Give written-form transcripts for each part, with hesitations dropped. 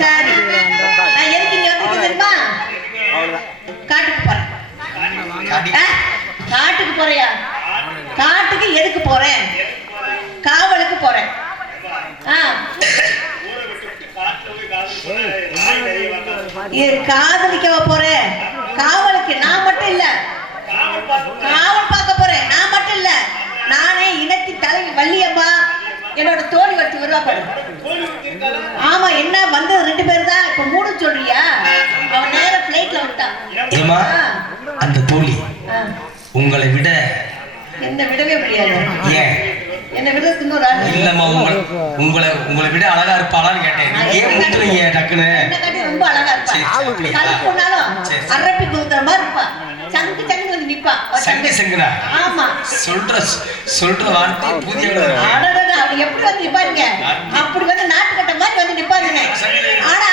சரி நான் எதுக்கு இங்க வந்து தெரியுமா காட்டுக்கு போறேன் காட்டுக்கு போறியா காட்டுக்கு எதுக்கு போறேன் காவலுக்கு போறேன் காதலிக்கவா போறேன் காவலுக்கு நான் மட்டும் இல்ல காவல் பார்க்க போறேன் நான் மட்டும் இல்ல நானே இனத்தின் தலைவி வள்ளியம்மா என்னோட தோழி வச்சு வருவா பாரு ஆமா என்ன வந்தது 2 பேர் தான் இப்ப 3 சொல்றியா அவன் நேரா பிளைட்ல வந்துட்டான் அந்த தோழி உங்களை விட என்ன விடவே முடியாது ஏன் என்ன விட இன்னொரு இல்லம்மா உங்களை விட அழகா இருப்பாளான்னு கேட்டேன் ஏன் முத்துறீங்க டக்குன்னு என்ன காட்டி ரொம்ப அழகா இருப்பா கல் போனாலும் அரப்பி குத்துற மாதிரி இருப்பா சங்கு சங்கு வந்து நிப்பா சங்கு சங்குனா ஆமா சொல்ற வார்த்தை புதிய அடடடா அவ எப்படி வந்து நிப்பாங்க அப்படி வந்து நாட்டு கட்ட மாதிரி வந்து நிப்பாங்க ஆனா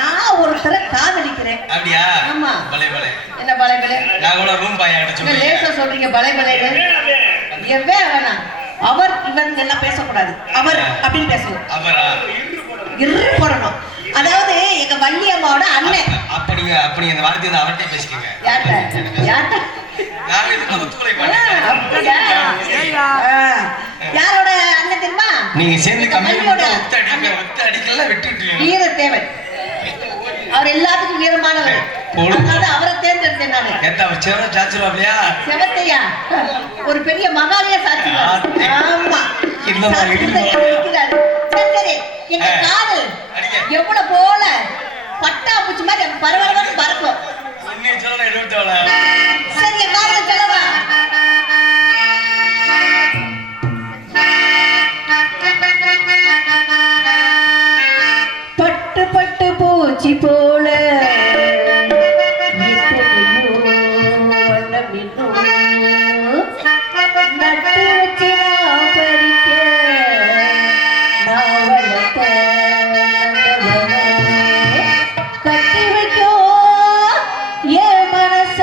நான் ஒருத்தர காதலிக்கிறேன் அப்படியா ஆமா பலே பலே என்ன பலே பலே நான் கூட ரூம் பாயாட்ட சொல்றேன் லேசா சொல்றீங்க பலே பலேன்னு எவ்வே அவனா அவர் இவன் எல்லாம் பேசக்கூடாது அவர் அப்படின்னு பேசணும் அவரா இரு போடணும் அதாவது எங்க வள்ளியம்மாவோட அண்ணன் அப்படி அந்த வார்த்தையை அவர்கிட்ட பேசிக்கங்க யார்கிட்ட நான் இதுக்கு முத்துளை பாட்டேன் யாரோட அண்ணன் தெரியுமா நீங்க சேர்ந்து கம்மியோட ஒத்த அடிக்கல விட்டுட்டீங்க வீர தேவன் அவர் எல்லாத்துக்கும் வீரமானவர் அதனால அவரை தேர்ந்தெடுத்தேன் நானு அவர் செவ சாச்சுருவாப்லையா செவத்தையா ஒரு பெரிய மகாலியா சாச்சுருவார் ஆமா சரி எங்க காதல் எவ்வளவு போல பட்டாம்பூச்சி மாதிரி பரவரவன்னு பறக்கும் சரி என் காதல் சொல்லவா பட்டு பட்டு பூச்சி போல நட்டு வச்சு பறிக்க நான் வளர்த்த கட்டி வைக்கும் என் மனச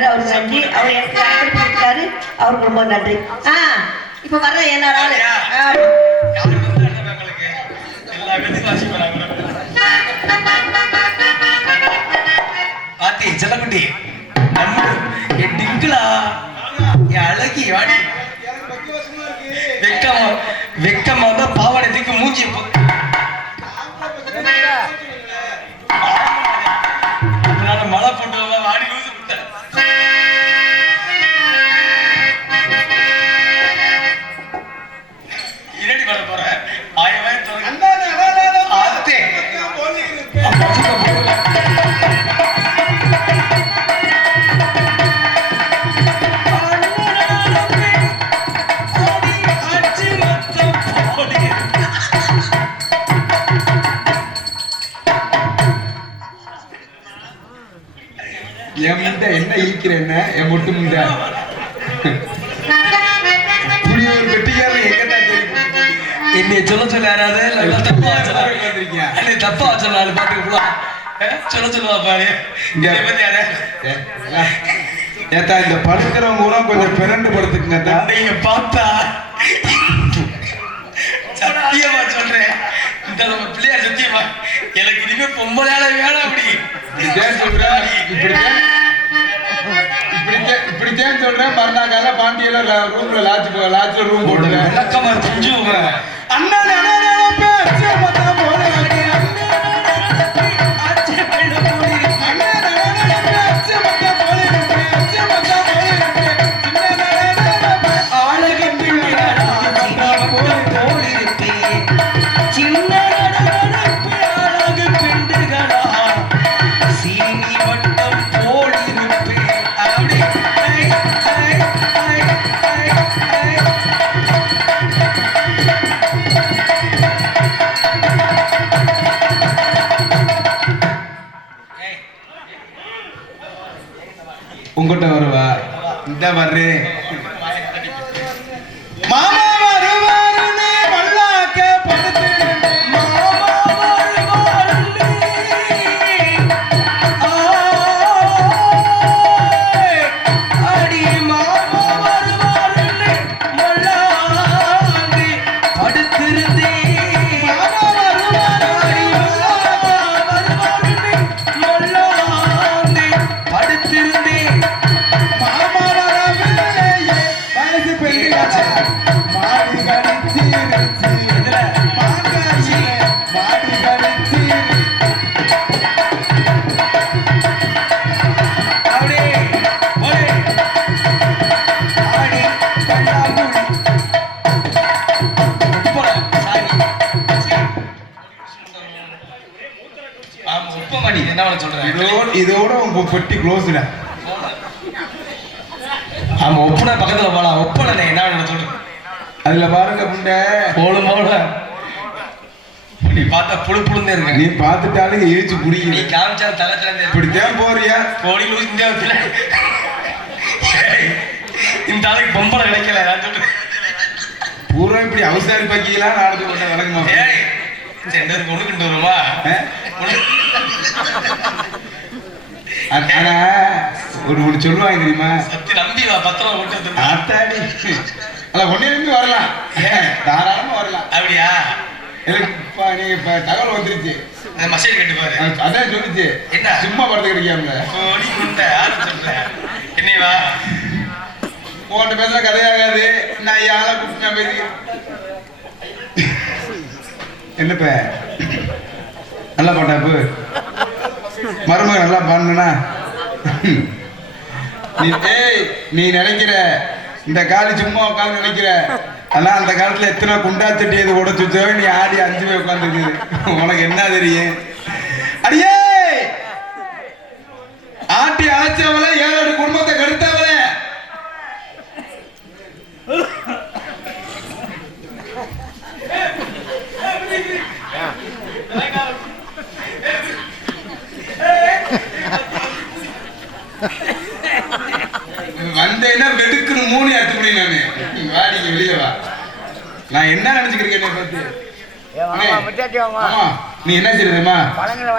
கொடுத்தாரு, அவருக்கு நன்றி. அவர் எனக்கு அன்பளிப்பு கொடுத்தாரு, அவருக்கு ரொம்ப நன்றி. இப்ப வர்ற என்ன பாத்தி செல்லக்குட்டி டிங்களா அழகி வாடி வெக்கமா தான் பாவாடத்துக்கு மூஞ்சி மழை போட்டு வாடி லூசு விட்டேன். இரடி வர போறேன் ஆயவே ஆத்தே என் முண்டை என்ன ஈக்கிற என்ன என் முட்டு முண்டை இப்படி ஒரு வெட்டிக்காரன் எங்கதான் என்னை சொல்ல யாராவது தப்பா வச்ச நாலு பாட்டுக்கு சொல்லுவா பாரு ஏத்தா இந்த படுக்கிறவங்க கூட கொஞ்சம் பிறண்டு படுத்துக்குங்க. நீங்க பார்த்தா சத்தியமா சொல்றேன், இந்த நம்ம பிள்ளையார் சத்தியமா எனக்கு இனிமே பொம்பளையால வேணாம். இப்படித்தான் சொல்றேன். மறுநாள் பாண்டியில ரூம்ல லாட்ஜ் ரூம் போட்டுறேன். விளக்கமா செஞ்சுங்க அண்ணா உங்ககிட்ட வருவா இந்த வர்றே மாமா வருவாருன்னு மல்லாக்க படுத்து இதோட உங்க பெட்டி க்ளோஸ்டா. ஆமா ஒப்பனை பக்கத்துல போலாம். ஒப்பனை என்ன சொல்றேன் அதுல பாருங்க புண்டை போலும் போல நீ பார்த்தா புழு புழுந்தே இருக்க. நீ பார்த்துட்டாலும் எரிச்சு குடிக்க. நீ காமிச்சா தலை இப்படித்தான் போறியா கோடி இந்தியாவுல இந்த ஆளுக்கு பொம்பளை கிடைக்கல. நான் சொல்றேன் பூரா இப்படி அவசாரி பாக்கியெல்லாம் நாடகம் கொண்ட வழங்குமா ஒண்ணு கொண்டு வருமா ஒரு சொல்லுவாங்க தெரியுமா? சத்தி நம்பி பத்திரம் கொண்டு ஆத்தாடி அல்ல ஒன்னே நம்பி வரலாம், தாராளமா வரலாம். அப்படியா? எனக்கு நீங்க தகவல் வந்துருச்சு. மசேஜ் கட்டு பாரு. அதான் சொல்லுச்சு. என்ன சும்மா படத்து கிடைக்காம என்னவா உன்கிட்ட பேச கதையாகாது. நான் யாரை கூப்பிட்டு நான் பேசி என்னப்ப நல்லா பாட்டாப்பு மருமக நல்லா பாடுனா நீ நினைக்கிற இந்த காலி சும்மா உட்காந்து நினைக்கிற. ஆனா அந்த காலத்துல எத்தனை குண்டா தட்டி எது உடச்சுச்சோ நீ ஆடி 5 பேர் உட்காந்துருக்கு. உனக்கு என்ன தெரியும்? அடியே ஆட்டி ஆச்சவள 7 குடும்பத்தை கெடுத்தவள வந்தேன்னா வெடுக்குன்னு 3 அத்துப்படி நானு வாடிங்க வெளியே வா. நான் என்ன நினைச்சுக்கிறேன் பார்த்து நீ என்ன செய்யுமா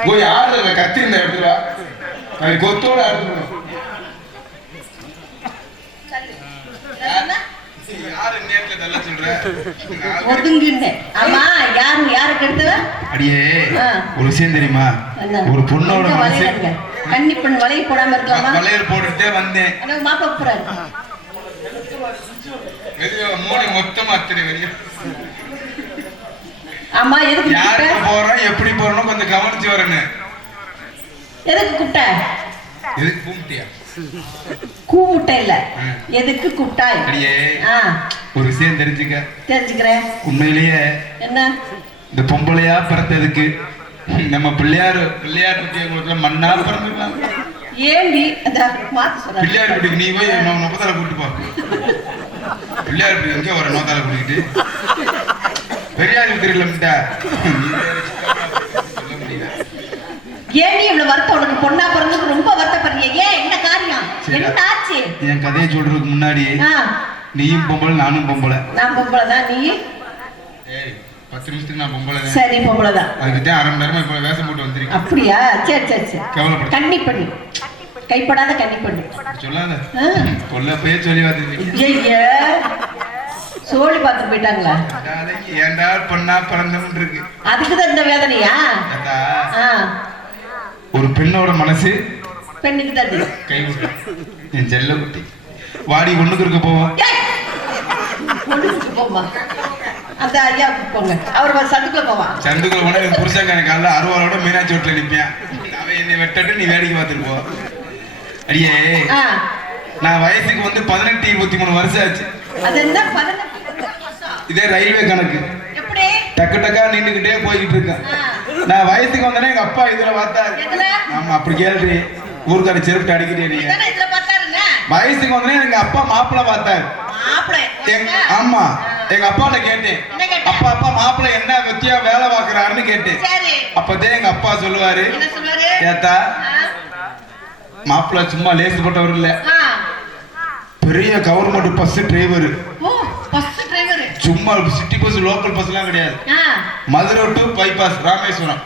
போய் ஆடுற கத்தி இருந்த எடுத்துவா கொத்தோட ஆடுறோம். யாரு நேர்ல தள்ள சொல்ற? ஒதுங்குன்னு. ஆமா, யாருக்கு எடுத்தவ? அடியே ஒரு விஷயம் தெரியுமா? ஒரு பொண்ணோட மனசு கன்னி பெண் வளையல் போடாம இருக்கலாமா? வளையல் போட்டுட்டே வந்தேன். மாப்பிள்ளை போறாரு. மூணு மொத்தமா அத்தனை வரையும். ஆமா, எதுக்கு யாருக்கு போறோம் எப்படி போறோம் கொஞ்சம் கவனிச்சு வரணும். எதுக்கு கூப்பிட்ட? எதுக்கு கூப்பிட்டியா? கூப்பிட்ட இல்ல, எதுக்கு கூப்பிட்டாய்? அடியே ஒரு விஷயம் தெரிஞ்சுக்கிறேன். உண்மையிலேயே என்ன இந்த பொம்பளையா பிறந்ததுக்கு நம்ம பிள்ளையார் பத்தி மண்ணா பிறந்துக்கலாம். ஏண்டி பிள்ளையார் வீட்டுக்கு நீ போய் நோக்கத்தால கூட்டு போ. பிள்ளையார் வீட்டுக்கு எங்க வர நோத்தால கூட்டிக்கிட்டு பெரியார் தெரியல. ஏண்டி இவ்வளவு வருத்தம் உனக்கு? பொண்ணா பிறந்ததுக்கு ரொம்ப வருத்தப்படுறீங்க. ஏன், என்ன காரியம்? என்ன ஆச்சு? என் கதையை சொல்றதுக்கு முன்னாடி நீயும் பொம்பளை நானும் பொம்பளை. நான் பொம்பளை தான். நீ 10 நிமிஷத்துக்கு நான் பொம்பளை தான். சரி, பொம்பளை தான். அதுக்கு அரை மணி நேரமா இப்ப வேஷம் போட்டு வந்திருக்கேன். அப்படியா? சரி சரி சரி. கவலைப்பட. கண்ணி பண்ணி கைப்படாத கண்ணி பண்ணி சொல்லாத. கொல்ல போய் சொல்லி பார்த்துருக்கீங்க. ஐயா, சோழி பார்த்து போயிட்டாங்களா? ஏண்டா பொண்ணா பிறந்தவன் இருக்கு. அதுக்குதான் இந்த வேதனையா? ஒரு பெண்ணோட மனசு பெண்ணுக்கு தான் கை விட்டு என் செல்ல குட்டி வாடி ஒண்ணுக்கு இருக்க போவோம். போமா அந்த ஐயா போங்க. அவர் சந்துக்குள்ள போவான். சந்துக்குள்ள போனா என் புருஷன் காலைல அருவாளோட மீனாட்சி வீட்டுல நிற்பான். அவன் என்னை வெட்டட்டு நீ வேடிக்கை பார்த்துட்டு போ. அடியே, நான் வயசுக்கு வந்து 18 23 வருஷம் ஆச்சு. அது என்ன 18? இதே ரயில்வே கணக்கு. எப்படி டக்கு டக்கா நின்றுகிட்டே போய்கிட்டு இருக்கேன். நான் வயசுக்கு வந்தேன்னா எங்க அப்பா இதுல பார்த்தாரு. ஆமா, அப்படி கேள்வி ஊருக்கார செருப்பு அடிக்கிட்டே. வயசுக்கு வந்தேன்னா எங்க அப்பா மாப்பிள்ளை பார்த்தாரு. ஆமா, எங்க அப்பாட்ட கேட்டேன், அப்பா மாப்பிள்ளை என்ன வெத்தியா வேலை பார்க்கறாருன்னு கேட்டேன். அப்பதான் எங்க அப்பா சொல்லுவாரு, ஏத்தா மாப்பிள்ளை சும்மா லேசு போட்டவர் இல்ல, பெரிய கவர்மெண்ட் பஸ் டிரைவர். சும்மா சிட்டி பஸ் லோக்கல் பஸ் எல்லாம் கிடையாது. Madurai to bypass Rameswaram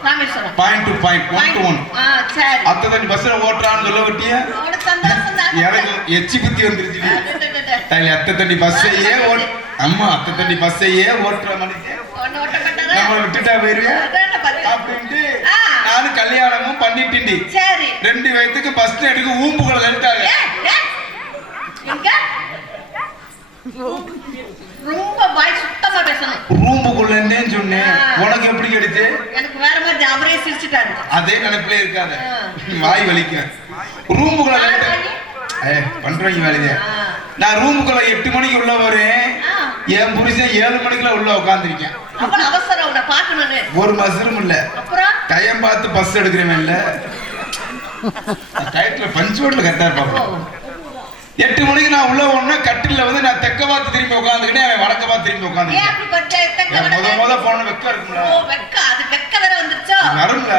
point to point 1 to 1 அத்தனை பஸ்ல ஓட்டுறான்னு சொல்ல விட்டிய எனக்கு எச்சி புத்தி வந்துருச்சு. அத்தை தண்ணி பஸ்ஸையே அம்மா அத்தை தண்ணி பஸ்ஸையே ஓட்டுற மணிக்கு நம்ம விட்டுட்டா போயிருவேன் அப்படின்ட்டு நானும் கல்யாணமும் பண்ணிட்டு 2 வயதுக்கு பஸ் எடுக்க ஊம்புகளை நினைட்டாங்க. ரொம்ப வாய் சுத்தமா பேசணும். ரூமுக்குள்ளே சொன்னேன். உனக்கு எப்படி கிடைச்சு? எனக்கு வேற மாதிரி அவரே சிரிச்சிட்டாரு. அதே நினைப்பிலே இருக்காத, வாய் வலிக்க. ரூமுக்குள்ள பண்றீங்க வேலைய. நான் ரூமுக்குள்ள 8 மணிக்கு உள்ள வரேன். என் புருஷன் 7 மணிக்குள்ள உள்ள உட்காந்துருக்கேன். அவ்வளவு அவசரம் உன்னை பார்க்கணும்னு ஒரு மசரும் இல்ல. அப்புறம் டைம் பார்த்து பஸ் எடுக்கிறேன் இல்ல, டயத்துல பஞ்சுவட்ல கரெக்டா இருப்பாங்க. 8 மணிக்கு நான் உள்ள ஒண்ணு கட்டில வந்து நான் தெக்க பார்த்து திரும்பி உட்காந்துக்கிட்டே அவன் வடக்க பார்த்து திரும்பி உட்காந்து முத போன வெக்க இருக்கும்ல. வெக்க அது வெக்க வேற வந்துருச்சோ வரும்ல.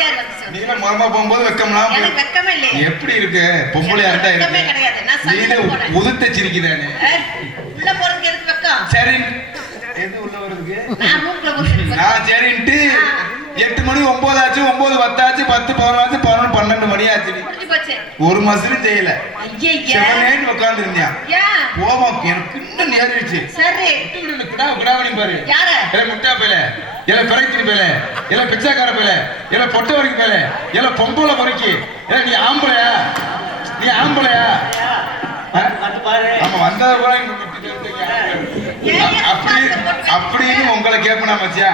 சரி வந்துச்சு. நீங்க முதல்ல போகும்போது வெக்கம்லாம் எனக்கு வெக்கமே இல்ல. எப்படி இருக்கு? பொம்பளையா இருந்தா வெக்கமே கிடையாது. நான் சைடுல போறேன். உதுத்த சிரிக்குதானே. உள்ள போறதுக்கு எதுக்கு வெக்கம்? சரி, எது உள்ள வரதுக்கு? நான் ரூம்ல போறேன். நான் சரின்ட்டு 8 மணி 9 ஆச்சு, 9 10 ஆச்சு, 10 11 ஆச்சு, 11 12 மணி ஆச்சு. ஒரு மாசம் செய்யல. செவனேன்னு உட்கார்ந்து இருந்தியா? கோபம் எனக்கு இன்னும் நேரிடுச்சு. சரி, கிடாவணி பாரு. இல்ல முட்டா பேல, இல்ல பிறக்கிட்டு பேல, இல்ல பிச்சாக்கார பேல, இல்ல பொட்டை வரைக்கும் பேல, இல்ல பொம்பளை வரைக்கு, இல்ல நீ ஆம்பளையா? நீ ஆம்பளையா? ஆமா, வந்தத கூட அப்படின்னு உங்களை கேட்பனா மச்சியா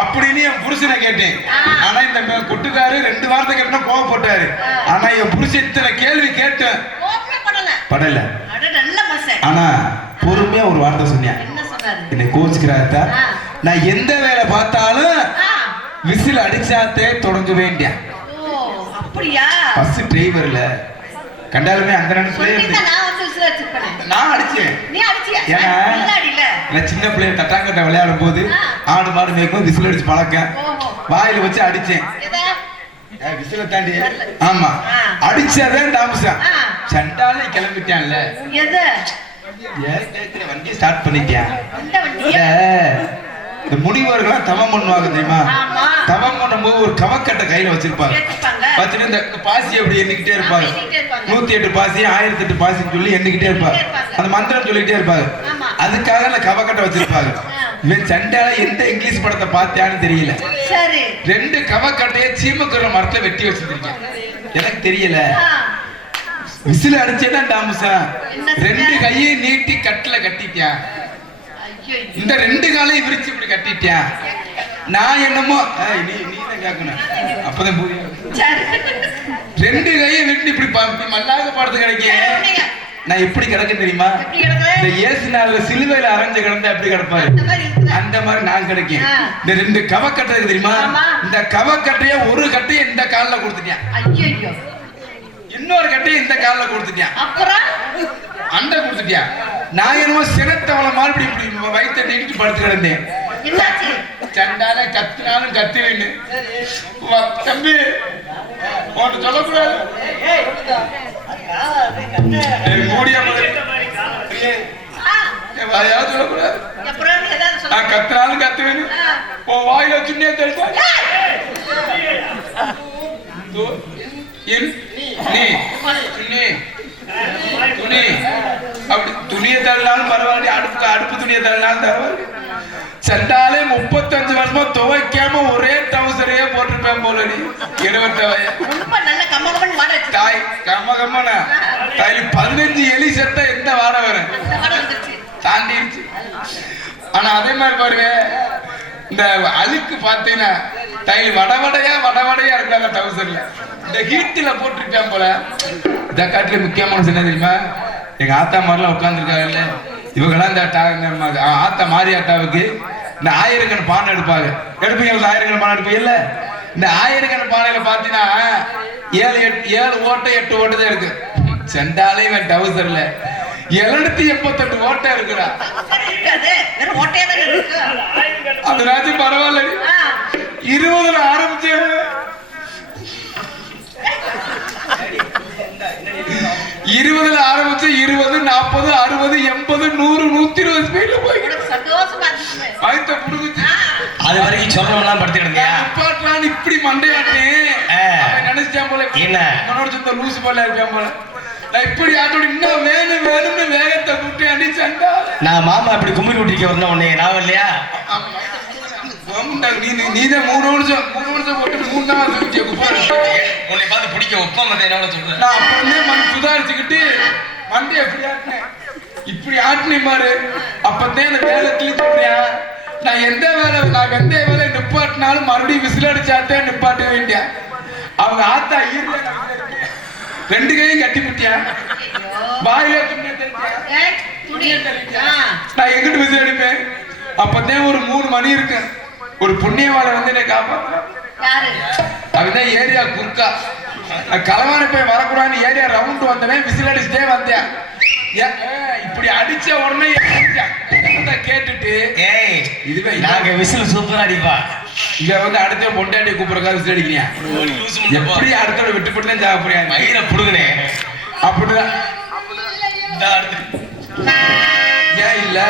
அப்படின்னு என் புருஷனை கேட்டேன். ஆனா இந்த கொட்டுக்காரு 2 வார்த்தை கேட்டா கோவப்பட்டாரு. ஆனா என் புருஷன் இத்தனை கேள்வி கேட்டேன் படல. ஆனா பொறுமையா ஒரு வார்த்தை சொன்னேன். என்னை கோச்சுக்கிறாத்தா, நான் எந்த வேலை பார்த்தாலும் விசில் அடிச்சாத்தே தொடங்க வேண்டிய பஸ் டிரைவர்ல கண்டாலுமே அந்த நினைச்சு நான் அடிச்சேன். ஏன்னா சின்ன பிள்ளைய தட்டாங்கட்ட விளையாடும் போது ஆடு மாடு மேய்க்கும் விசில் அடிச்சு பழக்க வாயில வச்சு அடிச்சேன். விசில தாண்டி ஆமா அடிச்சதே தாமசம். சண்டால கிளம்பிட்டான்ல, வண்டி ஸ்டார்ட் பண்ணிட்டேன். இந்த முனிவர்களா தவம் பண்ணுவாங்க தெரியுமா? தவம் பண்ணும்போது ஒரு கவக்கட்டை கையில வச்சிருப்பாங்க. வச்சுட்டு இந்த பாசி அப்படி எண்ணிக்கிட்டே இருப்பாங்க. 108 பாசி 1008 பாசின்னு சொல்லி எண்ணிக்கிட்டே இருப்பாங்க. அந்த மந்திரம் சொல்லிக்கிட்டே இருப்பாங்க. அதுக்காக அந்த கவக்கட்டை வச்சிருப்பாங்க. இவன் சண்டால எந்த இங்கிலீஷ் படத்தை பார்த்தியான்னு தெரியல. 2 கவக்கட்டையை சீமக்கர மரத்துல வெட்டி வச்சிருக்கேன். எனக்கு தெரியல. விசில் அடிச்சேன்னா டாமுசா 2 கையை நீட்டி கட்டில கட்டிட்டியான். இந்த 2 காலையும் விரிச்சு இப்படி கட்டிட்டியான். நான் என்னமோ நீ தான் கேட்கணும். அப்பதான் புரியும். 2 கையை வெட்டி இப்படி மல்லாக பாடத்து கிடைக்க நான் எப்படி கிடக்கு தெரியுமா? இந்த இயேசுநாதர் சிலுவையில அரைஞ்சு கிடந்தா எப்படி கிடப்பாரு அந்த மாதிரி நான் கிடைக்கேன். இந்த 2 கவக்கட்டை தெரியுமா? இந்த கவக்கட்டைய ஒரு கட்டையை இந்த காலில் கொடுத்துட்டேன். இன்னொரு கட்டையை இந்த காலில் கொடுத்துட்டேன். அண்டை கொடுத்துட்டியா? நான் என்னமோ சிரத்தவளை மாதிரி இப்படி வயிற்ற நீட்டு படுத்து கிடந்தேன். சண்டால கத்தினாலும் கத்துவேன்னு தம்பி உன்ட்டு சொல்லக்கூடாது. சொல்லக்கூடாது. நான் கத்தினாலும் கத்துவேன்னு உன் வாயில சின்ன தெரிஞ்சா துணி அப்படி துணியை தள்ளினாலும் பரவாயில்ல. அடுப்பு துணியை தள்ளினாலும் தரவாயில்ல. சண்டாலே 35 வருஷமா துவைக்காம ஒரே டவுசரையே போட்டிருப்பேன் போல. நீ 70 தாய் கம்மனா தாய் 15 எலி செத்த எந்த வாடை வர தாண்டிடுச்சு. ஆனா அதே மாதிரி பாருங்க இந்த அழுக்கு பார்த்தீங்கன்னா தைலி வடவடையா இருக்காங்க டவுசர்ல. இந்த ஹீட்டில போட்டிருப்பேன் போல. இந்த காட்டுல முக்கியமான என்ன தெரியுமா? எங்க ஆத்தா மாதிரிலாம் உட்காந்துருக்காங்கல்ல இவங்கெல்லாம் இந்த ஆத்தா மாரியாத்தாவுக்கு இந்த 1000 கண் பானை எடுப்பாங்க. எடுப்பீங்க 1000 கண் பானை எடுப்பீங்கல்ல. இந்த 1000 கண் பானையில பாத்தீங்கன்னா 7 ஓட்டை 8 ஓட்டை தான் இருக்கு. செண்டாலே இவன் டவுசர்ல 788 ஓட்டை இருக்குடா. அதனாச்சும் பரவாயில்ல. 20 ஆரம்பிச்சு 20 ஆரம்பிச்சு 20 40 60 80 100 120 ஸ்பீட்ல போய் வயிற்ற புடுங்குச்சு. அது வரைக்கும் சொன்னோம்லாம் படுத்து கிடந்தியா? நிப்பாட்டலான்னு இப்படி மண்டையாட்டு நினைச்சேன் போல. என்ன மனோட சுத்த லூசு போல இருப்பேன் போல. நான் இப்படி ஆட்டோட இன்னும் வேணும்னு வேகத்தை கூட்டி அடிச்சேன்டா. நான் மாமா இப்படி கும்பி விட்டுருக்க வந்தேன் உன்னை நான் இல்லையா? நீதான் 3 வருஷம் போட்டு 3 நாள் உன்னை பார்த்து பிடிக்க ஒப்பம் என்னோட சொல்றேன். நான் அப்பவே சுதாரிச்சுக்கிட்டு மண்டையை இப்படி ஆட்டினே பாரு. அப்பதான் அந்த வேலை கிழிச்சுறியா? நான் எந்த வேலை நிப்பாட்டினாலும் மறுபடியும் விசில் அடிச்சாத்தே நிப்பாட்ட வேண்டிய. அவங்க ஆத்தா ஈரல 2 கையும் கட்டி விட்டியா? வாயில நான் எங்கிட்டு விசில் அடிப்பேன்? அப்பதான் ஒரு 3 மணி இருக்கு. ஒரு புண்ணியவாளை வந்து என்னை காப்பாத்துறான். அதுதான் ஏரியா குறுக்கா. களவான போய் வரக்கூடாதுன்னு ஏரியா ரவுண்ட் வந்தவன் விசில் அடிச்சுட்டே வந்தேன். இப்படி அடிச்ச உடனே கேட்டுட்டு இதுவே நாங்க விசில் சூப்பரா அடிப்பா. இங்க வந்து அடுத்த பொண்டாட்டி கூப்பிடுறதா விசில் அடிக்கிறியா? எப்படி அடுத்த விட்டு போட்டு தான் சாப்பிடுறியா? மயில புடுங்கினே அப்படிதான் ஏன் இல்ல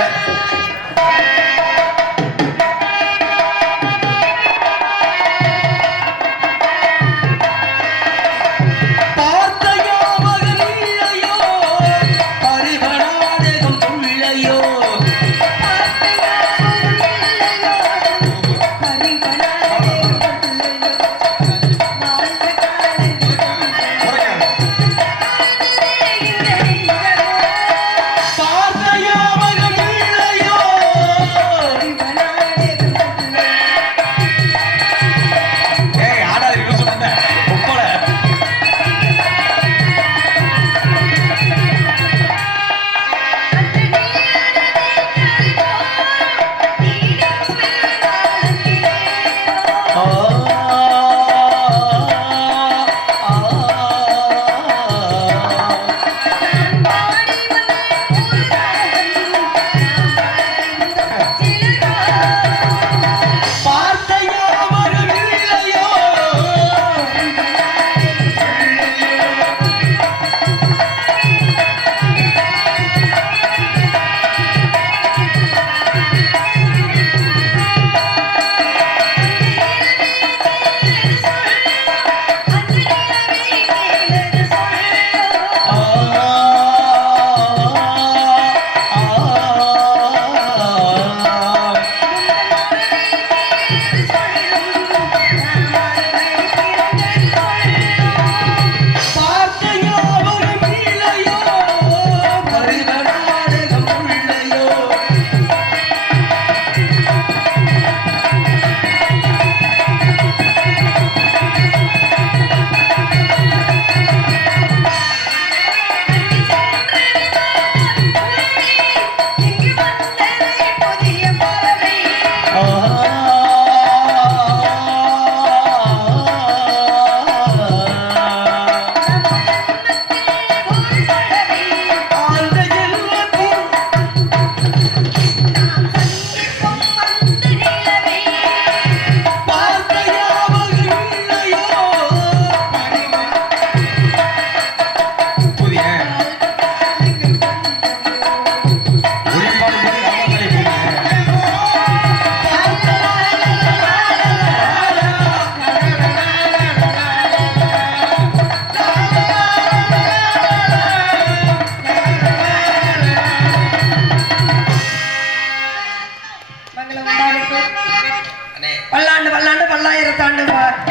அண்ணே பல்லாண்டு பல்லாண்டு பல்லாயிரத்தாண்டு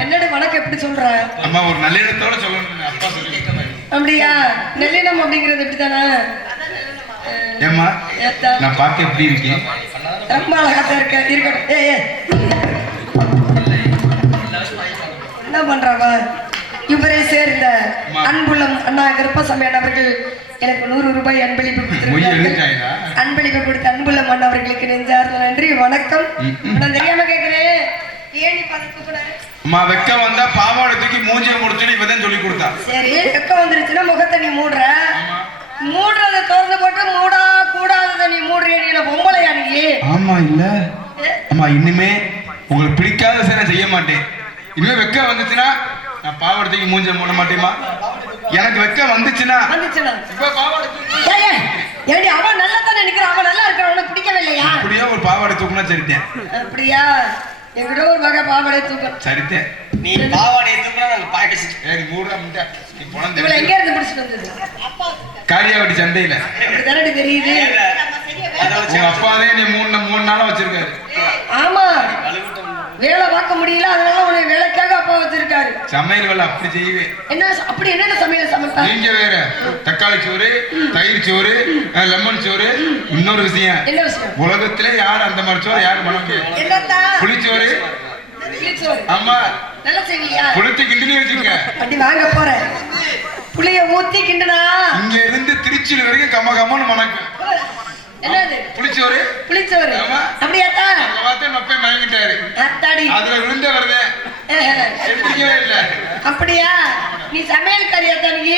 என்னடி வணக்கம் எப்படி சொல்ற? அம்மா ஒரு நல்லிடத்தோட சொல்லணும் அப்பா சொல்லி. அப்படியா? நெல்லினம் அப்படிங்கிறது எப்படித்தானே? ஏம்மா ஏத்தா நான் பார்க்க எப்படி இருக்கேன்? ரொம்ப அழகாத்தான் இருக்க. இருக்கட்டும். என்ன பண்றாவ? இவரை சேர்ந்த அன்புள்ளம் அண்ணா கருப்பசாமியான் அவர்கள் எனக்கு 100 ரூபாய் அன்பளிப்பு கொடுத்திருக்கிறார்கள். அன்பளிப்பு கொடுத்த அன்புள்ளம் அண்ணா அவர்களுக்கு நெஞ்சார்ந்த நன்றி வணக்கம். நான் தெரியாம கேக்குறேன், ஏன் பதத்து கூட? அம்மா வெக்கம் வந்தா பாவாடை தூக்கி மூஞ்சியை முடிச்சுன்னு இப்பதான் சொல்லி கொடுத்தா. சரி, வெக்கம் வந்துருச்சுன்னா முகத்தை நீ மூடுற, மூடுறத திறந்து போட்டு மூடா கூடாதத நீ மூடுறிய பொம்பளையா நீ? ஆமா இல்ல அம்மா, இனிமே உங்களுக்கு பிடிக்காத சரி நான் செய்ய மாட்டேன். இனிமே வெக்கம் வந்துச்சுன்னா நான் பாவாடை தூக்கி மூஞ்சியை மூட மாட்டேமா. எனக்கு வெக்கம் வந்துச்சுன்னா இப்ப பாவாடை ஏடி அவன் நல்லா தானே நிக்கிறான், அவன் நல்லா இருக்கிறான், உனக்கு பிடிக்கவே இல்லையா? அப்படியே ஒரு பாவாடை தூக்குனா சரித்தேன். அப்படியா? எங்கிட்ட ஒரு வகை பாவாடை தூக்கம் சரித்தேன். நீ பாவாடையை தூக்குனா நாங்க பாக்கெட் ஏய் மூடுறா முட்டை. நீ பொணந்து இவள எங்க இருந்து பிடிச்சிட்டு வந்தது? காரியாவட்டி சந்தையில. அப்படிதானே தெரியுது. உங்க அப்பாவே நீ 3 நாளா வச்சிருக்காரு. ஆமா, வேலை பார்க்க முடியல, அதனால உன்னை வேலைக்காக அப்பா வச்சிருக்காரு. சமையல் வேலை அப்படி செய்வேன். என்ன அப்படி என்னென்ன சமையல் சமைப்பா? நீங்க வேற தக்காளி சோறு, தயிர் சோறு, லெமன் சோறு. இன்னொரு விஷயம், என்ன விஷயம்? உலகத்திலே யார் அந்த மாதிரி சோறு யாரும் பண்ண முடியாது. என்னத்தா? புளிச்சோறு. புளிச்சோறு. ஆமா, நல்லா செய்வியா? புளித்து கிண்டினி வச்சுக்க. அப்படி வாங்க போறேன். புளிய ஊத்தி கிண்டுனா இங்க இருந்து திருச்சியில வரைக்கும் கம்ம கம்மன்னு மணக்கும். என்னது? புளிச்சோறு. புளிச்சோறு. ஆமா. அப்படியாத்தா? அந்த வார்த்தை நப்பே மயங்கிட்டாரு. அத்தாடி. அதுல விழுந்த வருதே. எடுத்துக்கவே இல்ல. அப்படியா? நீ சமையல்காரியாத்தா நீ?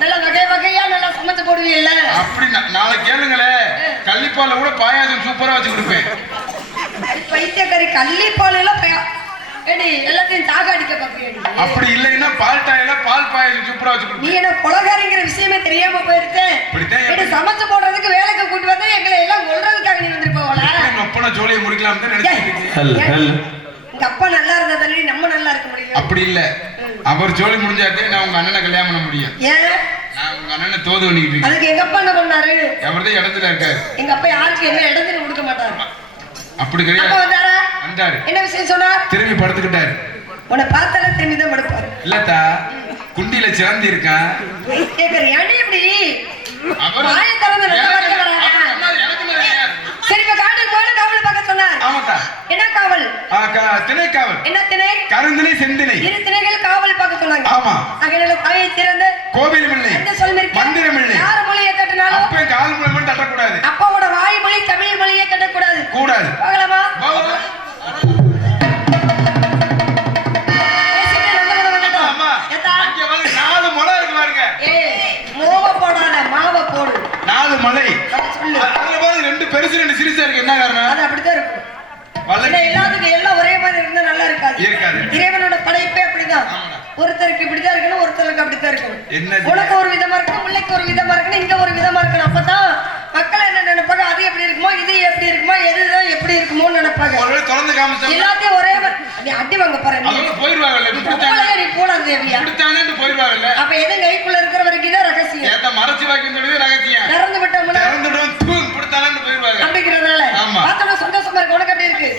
நல்லா வகை வகையா நல்லா சமைச்சு போடுவீல்ல? அப்படி நாளைக்கு கேளுங்களே, கள்ளிப்பால கூட பாயாசம் சூப்பரா வச்சு கொடுப்பேன். பைத்தியக்காரி, கள்ளிப்பால் எல்லாம் ஏடி எல்லாத்தையும் தாக அடிக்க பாப்பியடி. அப்படி இல்லைன்னா பால் டாயில பால் பாயாசம் சூப்பரா வச்சு கொடுப்பேன். நீ என்ன கொலகாரிங்கிற விஷயமே தெரியாம போயிருக்க. ஏடி சமைச்சு போடுறதுக்கு வேலைக்கு கூட்டி வந்து எங்களை எல்லாம் கொல்றதுக்காக நீ வந்திருப்போல. அப்பனா ஜோலியை முடிக்கலாம் தான் நினைச்சிருக்கீங்க. உங்க அப்பா நல்லா இருந்தா தானே நம்ம நல்லா இருக்க முடியும். அப்படி இல்ல, அவர் ஜோலி முடிஞ்சாட்டே நான் உங்க அண்ணனை கல்யாணம் பண்ண முடியும். ஏன்? நான் உங்க அண்ணனை தோது பண்ணிட்டு இருக்கேன். அதுக்கு எங்க அப்பா என்ன பண்ணாரு? அவர்தான் இடத்துல இருக்காரு. எங்க அப்பா யாருக்கு என்ன இடத்துல கொடுக்க மாட்டாரு. அப்படி கிடையாது. அப்பா வந்தாரா? வந்தாரு. என்ன விஷயம் சொன்னார்? திரும்பி படுத்துக்கிட்டாரு. உன்னை பார்த்தாலே திரும்பி தான் படுப்பாரு. இல்லத்தா, குண்டில சிறந்தி இருக்கான். கேக்குற ஏன்டி இப்படி வாயை திறந்து நல்ல வார்த்தை வராதா? சரி, இப்ப காட்டுக்கு போன காவல் பார்க்க சொன்னார். ஆமாத்தா. என்ன காவல்? திணை காவல். என்ன திணை? கருந்திணை செந்திணை. 2 திணைகள் காவல் பார்க்க சொன்னாங்க. ஆமா. அகல தாயை திறந்து கோவில் இல்லை, என்ன சொல்லிருக்க? மந்திரம் இல்லை. யார் மொழியை தட்டினாலும் அப்ப கால் மூலை மட்டும் தட்டக்கூடாது. அப்பாவோட வாய் மொழி தமிழ் மொழியை தட்டக்கூடாது. கூடாது. போகலாமா? அம்மா, அங்க வந்து 4 முளை இருக்கு பாருங்க. மோவ போடாத, மாவ போடு. 4 மலை. சொல்லு. அதுல பாருங்க 2 பெருசு 2 சிறுசா இருக்கு. என்ன காரணம்? அது அப்படித்தான் இருக்கும். எல்லாத்துக்கும் எல்லாம் ஒரே மாதிரி இருந்தா நல்லா இருக்காது. இறைவனோட படைப்பே அப்படிதான். ஒருத்தருக்கு இப்படிதான் இருக்கணும், ஒருத்தருக்கு அப்படித்தான் இருக்கணும். உனக்கு ஒரு விதமா இருக்கணும், முல்லைக்கு ஒரு விதமா இருக்கணும், இங்க ஒரு விதமா இருக்கணும். அப்பதான் மக்கள் என்ன நினைப்பாங்க, அது எப்படி இருக்குமோ, இது எப்படி இருக்குமோ, எதுதான் எப்படி இருக்குமோன்னு நினைப்பாங்க. எல்லாத்தையும் ஒரே மாதிரி அடி வாங்க போறேன். நீ போலாம் தேவியா? அப்ப எது கைக்குள்ள இருக்கிற வரைக்கும் தான் ரகசியம். திறந்து விட்டோம்னா அப்படிங்கிறதுனால பார்த்தோம்னா சந்தோஷமா இருக்கு. உனக்கு எப்படி இருக்கு?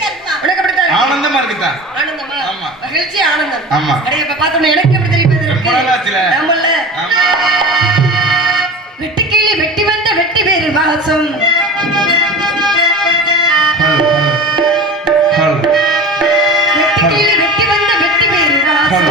உனக்கு அப்படித்தான் ஆனந்தமா இருக்குதா? ஆனந்தமா? மகிழ்ச்சி, ஆனந்தம். ஆமா. அடே இப்ப பார்த்தோம்னா எனக்கு எப்படி தெரியுது? ஆமால்ல. வெட்டிக்கிளி வெட்டி வந்த வெட்டி வேறு வாசம். வெட்டிக்கிளி வெட்டி வந்த வெட்டி வேறு வாசம்.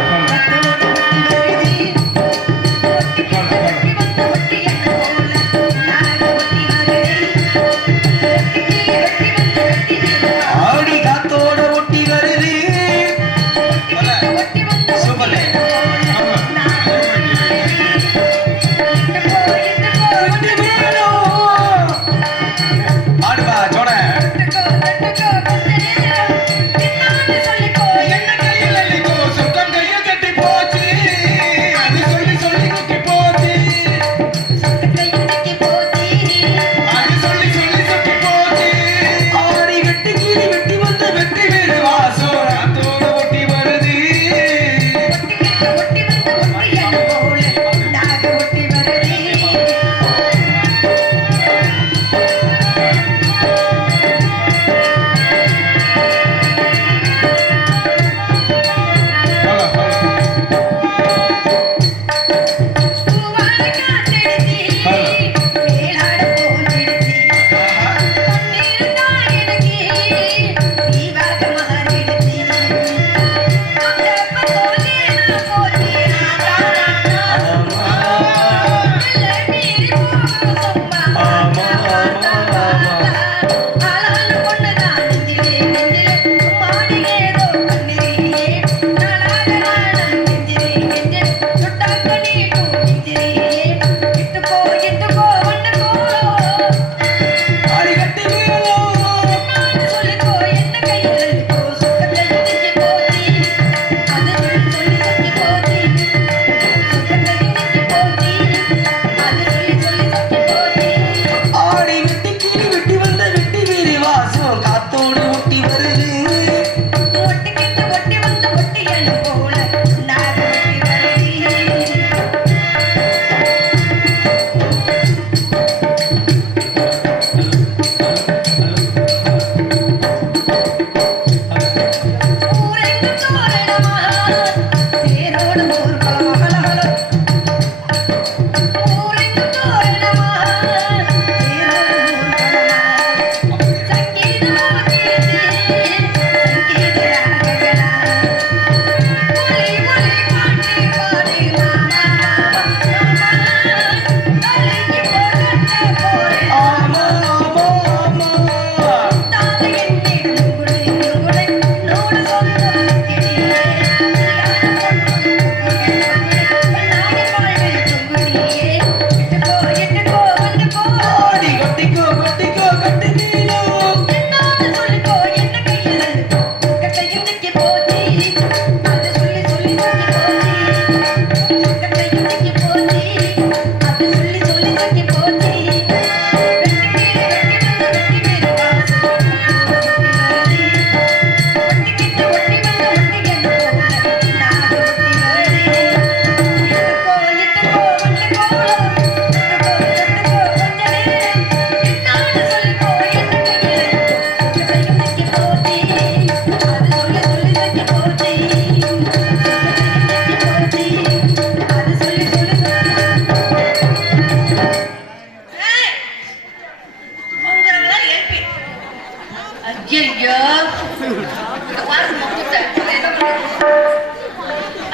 ஐயோ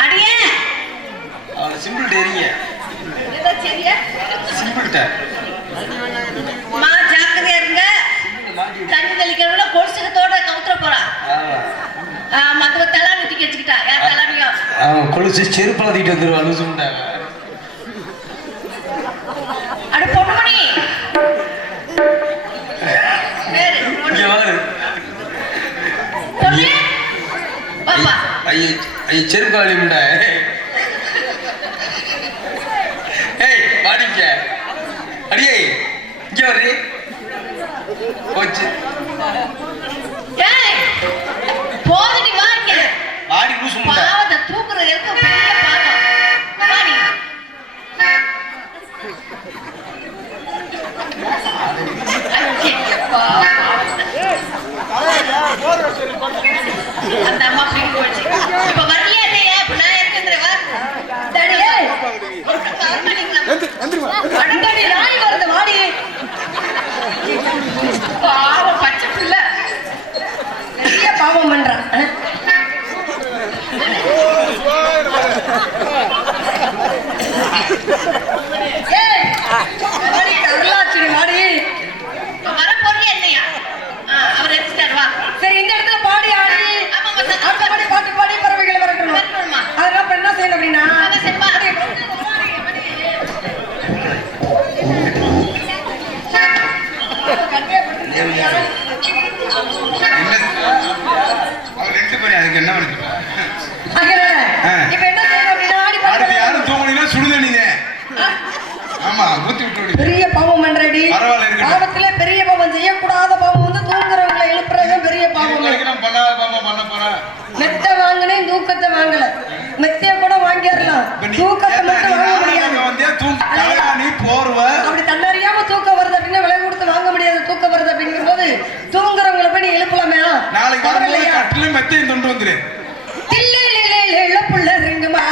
அடியே அவளை சிம்பிள் டேரிங்க ஏதோ சரியா சிம்பிள் மா ஜாக்கிரதையா இருங்க தண்ணி தெளிக்கிறவங்கள கொலுசுக்கத்தோட கவுத்துற போறா மத்தவ தலானி தூக்கி வச்சுக்கிட்டா யார் தலானியோ அவன் கொலுசு செருப்பு தீட்டு வந்துருவான் லூசுட்டாங்க அட பொண்ணுமணி பேரு இங்க வாரு பொண்ணு பாப்பா ஐய செருப்பு அழி முண்டா ஏய் வாடிக்க அடியே இங்க வர்றி போச்சு ஏய் போதுடி வாங்க வாடி லூசு முண்டா பாவத்தை தூக்குறது இருக்க பெரிய பாவம் வாடி அந்த அம்மா பிடிக்க போச்சு இப்ப வரலையா இல்லையா இப்ப நான் இருக்கேன் வா தடியே அடடடி ராணி வருது வாடி பாவம் பச்சை பிள்ளை பெரிய பாவம் பண்றான் ஏய் வாடி கருளாச்சிரி வாடி வர போறியா இல்லையா அவர் எடுத்துட்டாரு வா சரி இந்த இடத்துல பாடி ஆடி அடுத்த பாடி பாட்டு பாடி பறவைகளை வரட்டணும் அதெல்லாம் இப்ப என்ன செய்யணும் அப்படின்னா அவர் ரெண்டு பேரும் அதுக்கு என்ன பண்ணுது இப்ப என்ன செய்யணும் அப்படின்னா ஆடி அடுத்து யாரும் தூங்குனீங்கன்னா சுடுதண்ணிதே ஆமா ஊத்தி விட்டு பெரிய பாவம் பண்றடி பரவாயில்ல இருக்கட்டும். பாவத்துல பெரிய பாவம் செய்யக்கூடாத பாவம் வந்து தூங்குறவங்களை எழுப்புறது பெரிய பாவம் நான் பண்ணாத பாப்பா பண்ண போறேன் மெத்த வாங்கினேன் தூக்கத்தை வாங்கல மெத்தைய கூட வாங்கிடலாம் தூக்கத்தை மட்டும் வாங்க முடியாது நீ போர்வ அப்படி தன்னறியாம தூக்கம் வருது அப்படின்னா விலை கொடுத்து வாங்க முடியாது தூக்கம் வருது அப்படிங்கும் போது தூங்குறவங்களை போய் நீ எழுப்பலாமே நாளைக்கு வரும்போது கட்டிலும் மெத்தையும் கொண்டு வந்துரு இழப்புள்ள ரெங்குமா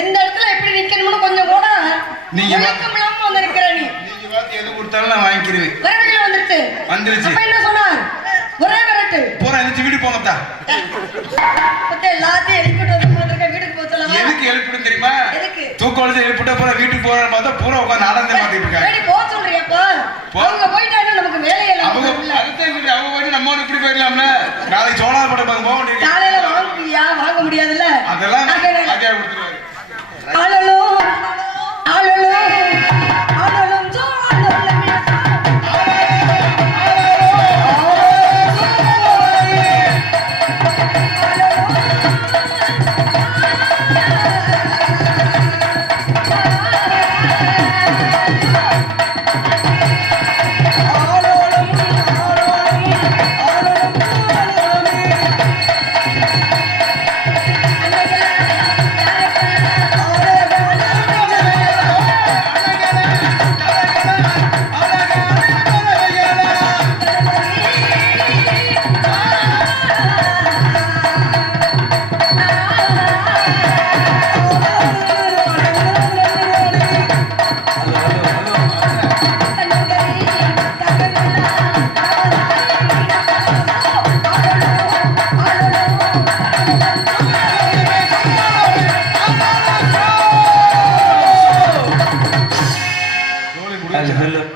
எந்த இடத்துல எப்படி நிக்கணும்னு கொஞ்சம் கூட நீங்க விளக்கம் இல்லாம வந்து நிக்கிற நீ. நீங்க பார்த்து எது கொடுத்தாலும் நான் வாங்கிக்கிறேன். வரவேல வந்துருச்சு. அப்ப என்ன சொன்னார்? ஒரே வரட்டு. போறா எந்திரிச்சு வீட்டுக்கு போங்கத்தா. பத்தே எல்லாத்தையும் எழுப்பிட்டு வந்து போறதுக்கு வீட்டுக்கு போக சொல்லலாம். எதுக்கு எழுப்பிடும் தெரியுமா? எதுக்கு? தூக்கோலது எழுப்பிட்ட போற வீட்டுக்கு போறா பார்த்தா பூரா உட்கார்ந்து ஆனந்தமா மாத்திட்டு இருக்காங்க. ஏடி போ சொல்றியாப்பா? அவங்க போயிட்டாங்க நமக்கு வேலை இல்ல. அவங்க அடுத்து அவங்க போய் நம்ம இப்படி போயிடலாம்ல. நாளைக்கு சோளா போட போக வேண்டியது. காலையில வாங்க முடியாதுல்ல. அதெல்லாம் அதையா கொடுத்துருவாரு. ஆளலோ ஆளலோ ஆளலோ ஜோலல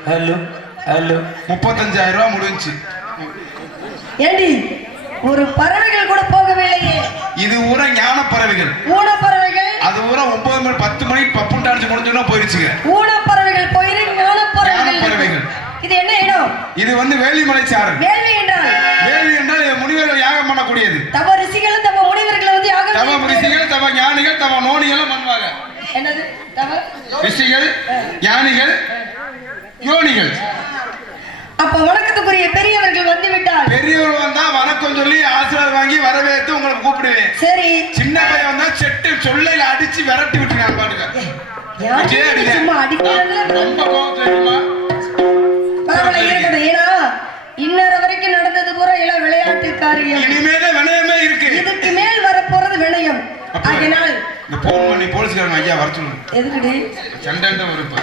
ஹலோ ஹலோ 35,000 ரூபாய் முடிஞ்சு. ஏண்டி ஒரு பறவைகள் கூட போகவில்லையே. இது ஊரா ஞான பறவைகள். ஊன பறவைகள் அது ஊரா 9 மணி 10 மணிக்கு பப்புன் டான்ஸ் முடிஞ்சோன்னா போயிருச்சுங்க. ஊன பறவைகள் போயிரு ஞான பறவைகள். இது என்ன இடம்? இது வந்து வேலிமலை சாரல். வேள்வி என்றால் முனிவர்கள் யாகம் பண்ணக்கூடியது. தவ ரிஷிகளும் தவ முனிவர்கள் வந்து யாகம் தவ ரிஷிகள் தவ ஞானிகள் தவ நோனிகள் பண்ணுவாங்க. என்னது தவ ரிஷிகள் ஞானிகள் யோனிகள். அப்ப வணக்கத்துக்குரிய பெரியவர்கள் வந்து விட்டால் பெரியவர்கள் வந்தா வணக்கம் சொல்லி ஆசீர்வாதம் வாங்கி வரவேற்று உங்களுக்கு கூப்பிடுவேன். சரி. சின்ன பையன் வந்தா செட்டு சொல்லையில அடிச்சு விரட்டி விட்டுருக்காங்க பாருங்க. சும்மா அடிக்கிறதுல ரொம்ப கோபம் தெரியுமா? பரவாயில்ல இருக்கட்டும். ஏன்னா இன்னொரு வரைக்கும் நடந்தது பூரா எல்லாம் விளையாட்டு காரியம். இனிமேல வினயமே இருக்கு. இதுக்கு மேல் வர போறது வினயம். அதனால் இந்த போன் பண்ணி போலீஸ்காரங்க ஐயா வர சொல்லுங்க. எதுக்குடி? சண்டை வருப்பா.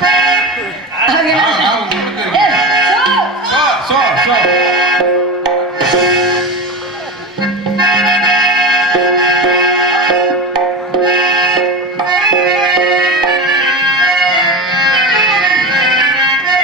ஆ